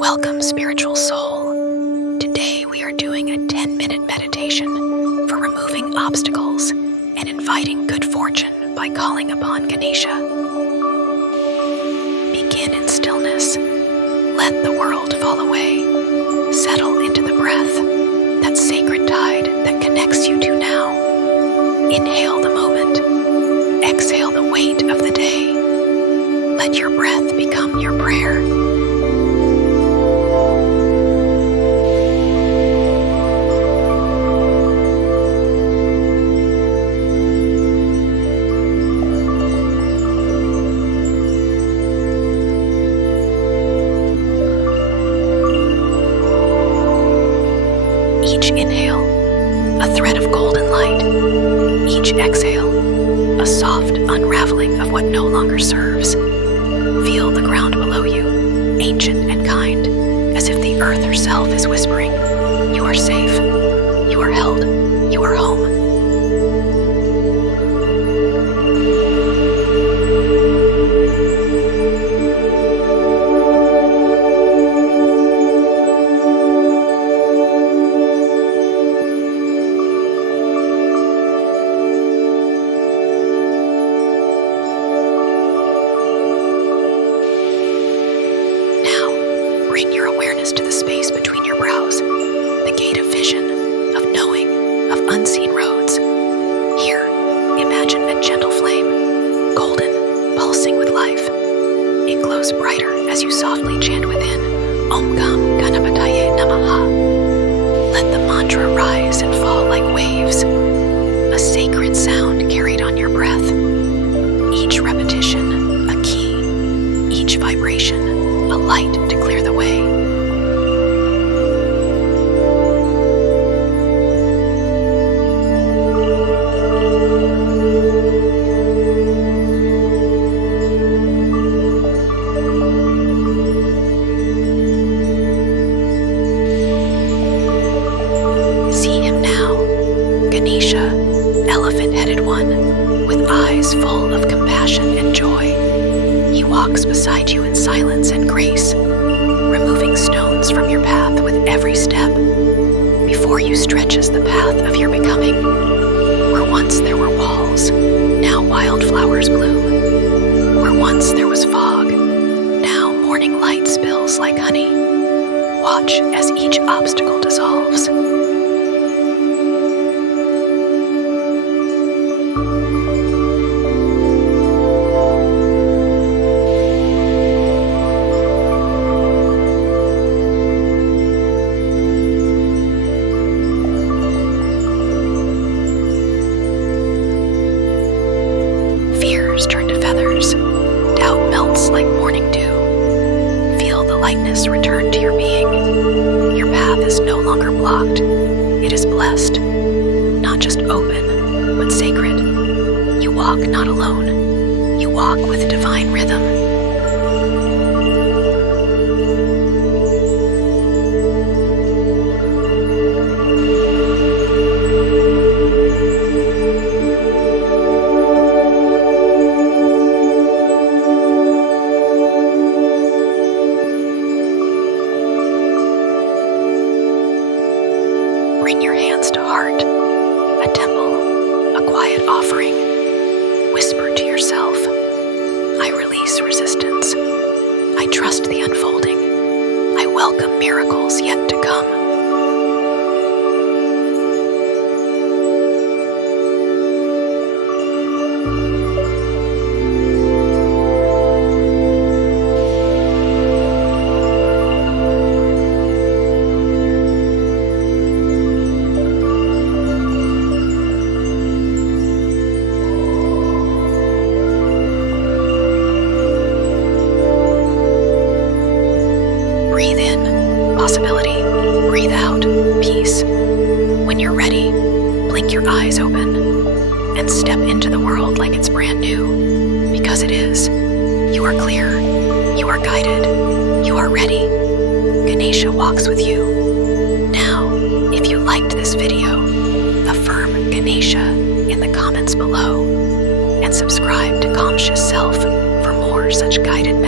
Welcome, spiritual soul. Today we are doing a 10-minute meditation for removing obstacles and inviting good fortune by calling upon Ganesha. Begin in stillness. Let the world fall away. Settle into the breath, that sacred tide that connects you to now. Inhale the moment. Exhale the weight of the day. Let your breath become your prayer. Each inhale, a thread of golden light. Each exhale, a soft unraveling of what no longer serves. Feel the ground below you, ancient and kind, as if the earth herself is whispering, "You are safe, you are held, you are home." Bring your awareness to the space between your brows, the gate of vision, of knowing, of unseen roads. Here, imagine a gentle flame, golden, pulsing with life. It glows brighter as you softly chant within, Gam Ganapataye Namaha. Let the mantra rise and fall like waves, a sacred sound carried on your breath. Each repetition, a key, each vibration, a light to clear the way. See him now, Ganesha, elephant-headed one, with eyes full of compassion and joy. He walks beside you in silence and grace, removing stones from your path with every step. Before you stretches the path of your becoming. Where once there were walls, now wildflowers bloom. Where once there was fog, now morning light spills like honey. Watch as each obstacle dissolves. Turn to feathers, doubt melts like morning dew. Feel the lightness return to your being. Your path is no longer blocked. It is blessed, not just open, but sacred. You walk not alone. You walk with divine rhythm. Bring your hands to heart, a temple, a quiet offering. Whisper to yourself, I release resistance. I trust the unfolding. I welcome miracles yet to come. Breathe in, possibility. Breathe out, peace. When you're ready, blink your eyes open and step into the world like it's brand new. Because it is. You are clear. You are guided. You are ready. Ganesha walks with you. Now, if you liked this video, affirm Ganesha in the comments below and subscribe to Calmscious Self for more such guided